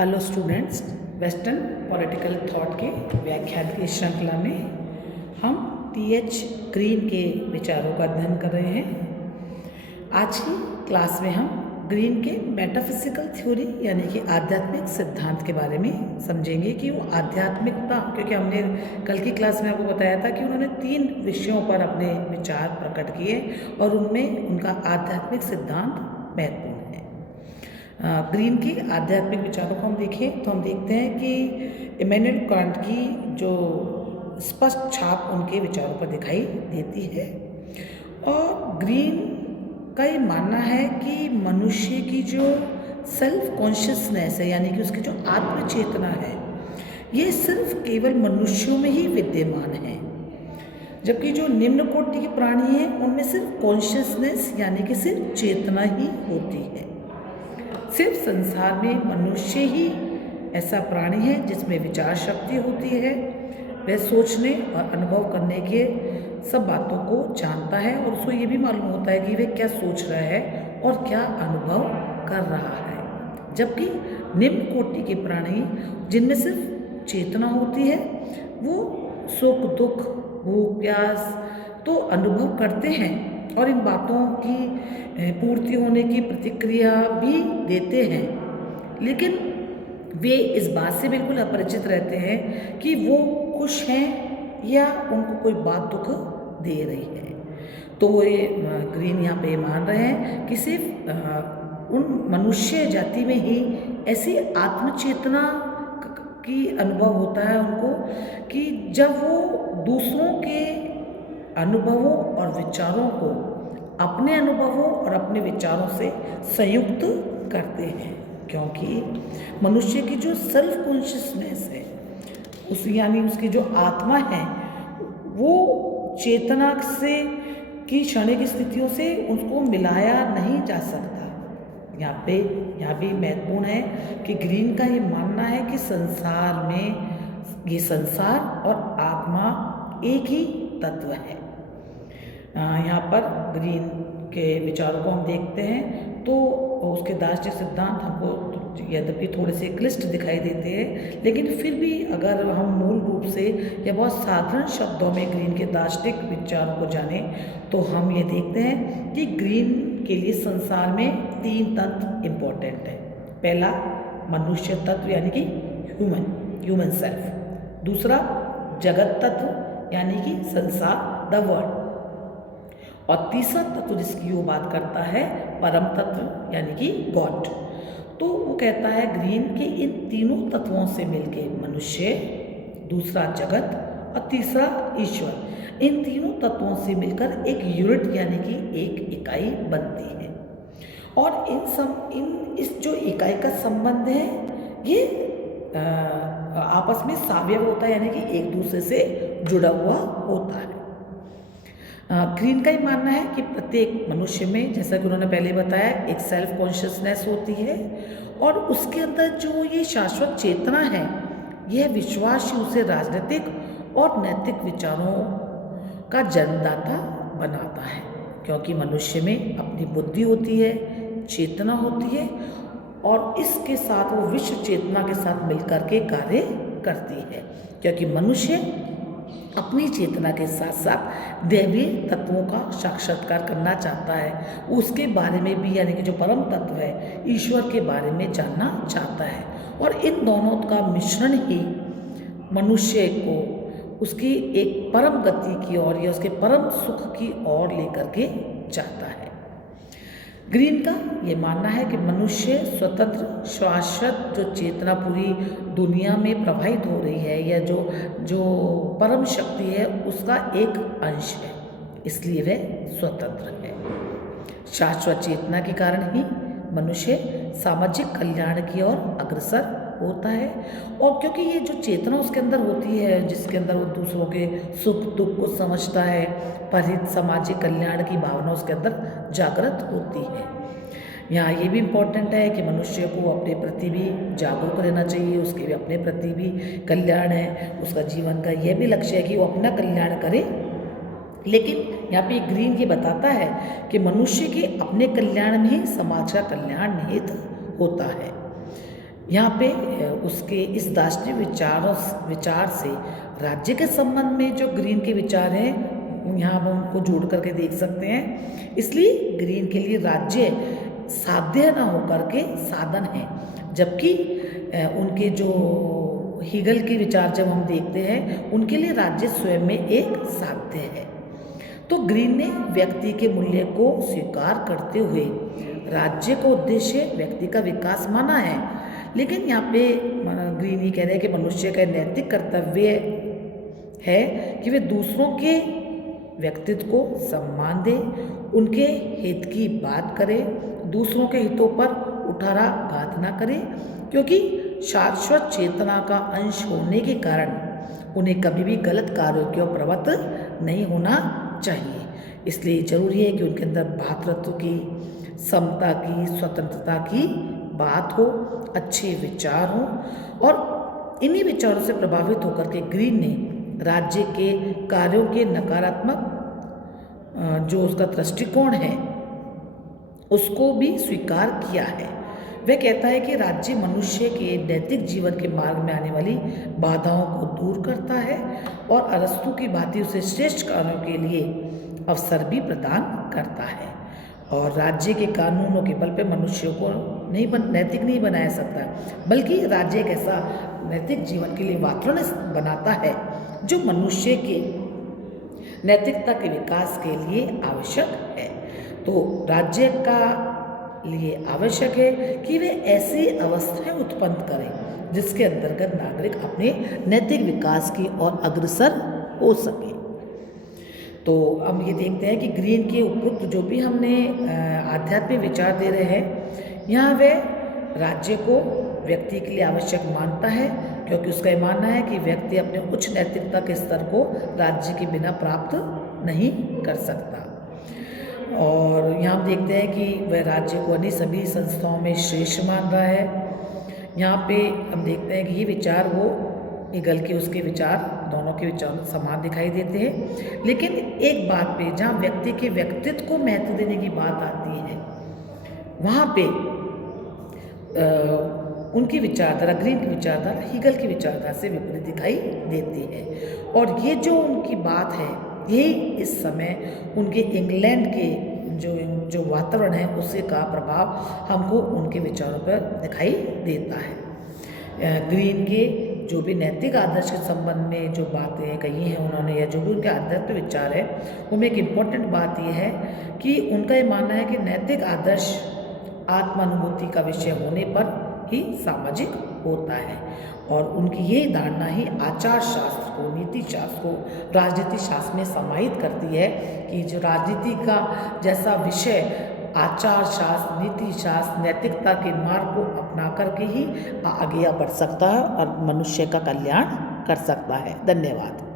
Hello students, western political thought के व्याख्यान की श्रृंखला में हम टी.एच. ग्रीन के विचारों का अध्ययन कर रहे हैं। आज की क्लास में हम ग्रीन के मेटाफिजिकल थ्योरी यानी कि आध्यात्मिक सिद्धांत के बारे में समझेंगे कि वो आध्यात्मिकता, क्योंकि हमने कल की क्लास में आपको बताया था कि उन्होंने 3 विषयों पर अपने विचार प्रकट किए और उनमें उनका आध्यात्मिक सिद्धांत महत्वपूर्ण है। ग्रीन के आध्यात्मिक विचारों को हम देखें तो हम देखते हैं कि इमैनुएल कांट की जो स्पष्ट छाप उनके विचारों पर दिखाई देती है। और ग्रीन का ये मानना है कि मनुष्य की जो सेल्फ कॉन्शियसनेस है यानी कि उसकी जो आत्म चेतना है, ये सिर्फ केवल मनुष्यों में ही विद्यमान है, जबकि जो निम्न कोटि के प्राणी हैं उनमें सिर्फ कॉन्शियसनेस यानी कि सिर्फ चेतना ही होती है। सिर्फ संसार में मनुष्य ही ऐसा प्राणी है जिसमें विचार शक्ति होती है। वह सोचने और अनुभव करने के सब बातों को जानता है और उसको ये भी मालूम होता है कि वह क्या सोच रहा है और क्या अनुभव कर रहा है। जबकि निम्न कोटि के प्राणी जिनमें सिर्फ चेतना होती है, वो सुख दुख भूख प्यास तो अनुभव करते हैं और इन बातों की पूर्ति होने की प्रतिक्रिया भी देते हैं, लेकिन वे इस बात से बिल्कुल अपरिचित रहते हैं कि वो खुश हैं या उनको कोई बात दुख दे रही है। तो ये ग्रीन यहाँ पे मान रहे हैं कि सिर्फ उन मनुष्य जाति में ही ऐसी आत्मचेतना की अनुभव होता है उनको कि जब वो दूसरों के अनुभवों और विचारों को अपने अनुभवों और अपने विचारों से संयुक्त करते हैं, क्योंकि मनुष्य की जो सेल्फ कॉन्शियसनेस है उस यानी उसकी जो आत्मा है, वो चेतना से की क्षणिक स्थितियों से उसको मिलाया नहीं जा सकता। यहाँ भी महत्वपूर्ण है कि ग्रीन का ये मानना है कि संसार में ये संसार और आत्मा एक ही तत्व है। यहाँ पर ग्रीन के विचारों को हम देखते हैं तो उसके दार्शनिक सिद्धांत हमको यद्यपि थोड़े से क्लिष्ट दिखाई देते हैं, लेकिन फिर भी अगर हम मूल रूप से या बहुत साधारण शब्दों में ग्रीन के दार्शनिक विचारों को जानें तो हम ये देखते हैं कि ग्रीन के लिए संसार में 3 तत्व इम्पोर्टेंट है। पहला मनुष्य तत्व यानी कि ह्यूमन सेल्फ। दूसरा जगत तत्व यानी कि संसार द वर्ल्ड। और तीसरा तत्व जिसकी वो बात करता है परम तत्व यानी कि गॉड। तो वो कहता है ग्रीन कि इन तीनों तत्वों से मिलके मनुष्य, दूसरा जगत और तीसरा ईश्वर, इन तीनों तत्वों से मिलकर एक यूनिट यानी कि एक इकाई बनती है। और इस जो इकाई का संबंध है ये आपस में सावयव होता है, यानी कि एक दूसरे से जुड़ा हुआ होता है। ग्रीन का ही मानना है कि प्रत्येक मनुष्य में, जैसा कि उन्होंने पहले बताया, एक सेल्फ कॉन्शियसनेस होती है और उसके अंदर जो ये शाश्वत चेतना है, यह विश्वास ही उसे राजनीतिक और नैतिक विचारों का जन्मदाता बनाता है, क्योंकि मनुष्य में अपनी बुद्धि होती है, चेतना होती है और इसके साथ वो विश्व चेतना के साथ मिलकर के कार्य करती है, क्योंकि मनुष्य अपनी चेतना के साथ साथ दैवीय तत्वों का साक्षात्कार करना चाहता है। उसके बारे में भी यानी कि जो परम तत्व है ईश्वर के बारे में जानना चाहता है, और इन दोनों का मिश्रण ही मनुष्य को उसकी एक परम गति की ओर या उसके परम सुख की ओर लेकर के जाता है। ग्रीन का ये मानना है कि मनुष्य स्वतंत्र शाश्वत जो चेतना पूरी दुनिया में प्रवाहित हो रही है या जो परम शक्ति है उसका एक अंश है, इसलिए वह स्वतंत्र है। शाश्वत चेतना के कारण ही मनुष्य सामाजिक कल्याण की ओर अग्रसर होता है, और क्योंकि ये जो चेतना उसके अंदर होती है जिसके अंदर वो दूसरों के सुख दुख को समझता है, परहित सामाजिक कल्याण की भावना उसके अंदर जागृत होती है। यहाँ ये भी इम्पोर्टेंट है कि मनुष्य को अपने प्रति भी जागरूक रहना चाहिए, उसके भी अपने प्रति भी कल्याण है, उसका जीवन का यह भी लक्ष्य है कि वो अपना कल्याण करे। लेकिन यहाँ पे ग्रीन ये बताता है कि मनुष्य के अपने कल्याण में ही समाज का कल्याण निहित होता है। यहाँ पे उसके इस दार्शनिक विचार से राज्य के संबंध में जो ग्रीन के विचार हैं यहाँ हम उनको जोड़ करके देख सकते हैं। इसलिए ग्रीन के लिए राज्य साध्य न होकर के साधन है, जबकि उनके जो हीगल के विचार जब हम देखते हैं उनके लिए राज्य स्वयं में एक साध्य है। तो ग्रीन ने व्यक्ति के मूल्य को स्वीकार करते हुए राज्य को उद्देश्य व्यक्ति का विकास माना है। लेकिन यहाँ पे ग्रीन ये कह रहे हैं कि मनुष्य का नैतिक कर्तव्य है कि वे दूसरों के व्यक्तित्व को सम्मान दे, उनके हित की बात करे, दूसरों के हितों पर कुठाराघात न करे, क्योंकि शाश्वत चेतना का अंश होने के कारण उन्हें कभी भी गलत कार्यों की ओर प्रवृत्त नहीं होना चाहिए। इसलिए जरूरी है कि उनके अंदर भ्रातृत्व की, समता की, स्वतंत्रता की बात हो, अच्छे विचार हो। और इन्हीं विचारों से प्रभावित होकर के ग्रीन ने राज्य के कार्यों के नकारात्मक जो उसका दृष्टिकोण है उसको भी स्वीकार किया है। वह कहता है कि राज्य मनुष्य के नैतिक जीवन के मार्ग में आने वाली बाधाओं को दूर करता है और अरस्तु की भांति उसे श्रेष्ठ कार्यों के लिए अवसर भी प्रदान करता है। और राज्य के कानूनों के बल पे मनुष्य को नैतिक नहीं बनाया सकता, बल्कि राज्य एक ऐसा नैतिक जीवन के लिए वातावरण बनाता है जो मनुष्य के नैतिकता के विकास के लिए आवश्यक है। तो राज्य का लिए आवश्यक है कि वे ऐसी अवस्थाएं उत्पन्न करें जिसके अंतर्गत नागरिक अपने नैतिक विकास की ओर अग्रसर हो सके। तो हम ये देखते हैं कि ग्रीन के उपयुक्त जो भी हमने आध्यात्मिक विचार दे रहे हैं, यहाँ वे राज्य को व्यक्ति के लिए आवश्यक मानता है, क्योंकि उसका ये मानना है कि व्यक्ति अपने उच्च नैतिकता के स्तर को राज्य के बिना प्राप्त नहीं कर सकता। और यहाँ हम देखते हैं कि वह राज्य को अन्य सभी संस्थाओं में श्रेष्ठ मान रहा है। यहाँ पे हम देखते हैं कि ये विचार वो हीगल के उसके विचार दोनों के विचार समान दिखाई देते हैं। लेकिन एक बात पे जहाँ व्यक्ति के व्यक्तित्व को महत्व देने की बात आती है, वहाँ पे उनकी विचारधारा, ग्रीन की विचारधारा हीगल की विचारधारा से विपरीत दिखाई देती है। और ये जो उनकी बात है, यही इस समय उनके इंग्लैंड के जो वातावरण है उससे का प्रभाव हमको उनके विचारों पर दिखाई देता है। ग्रीन के जो भी नैतिक आदर्श के संबंध में जो बातें कही हैं उन्होंने, या जो भी उनके आध्यात्मिक विचार है, उनमें एक इम्पॉर्टेंट बात यह है कि उनका ये मानना है कि नैतिक आदर्श आत्मानुभूति का विषय होने पर ही सामाजिक होता है। और उनकी ये धारणा ही आचार शास्त्र को, नीति शास्त्र को राजनीति शास्त्र में समाहित करती है कि जो राजनीति का जैसा विषय आचार शास्त्र, नीति शास्त्र, नैतिकता के मार्ग को अपना करके ही आगे बढ़ सकता है और मनुष्य का कल्याण कर सकता है। धन्यवाद।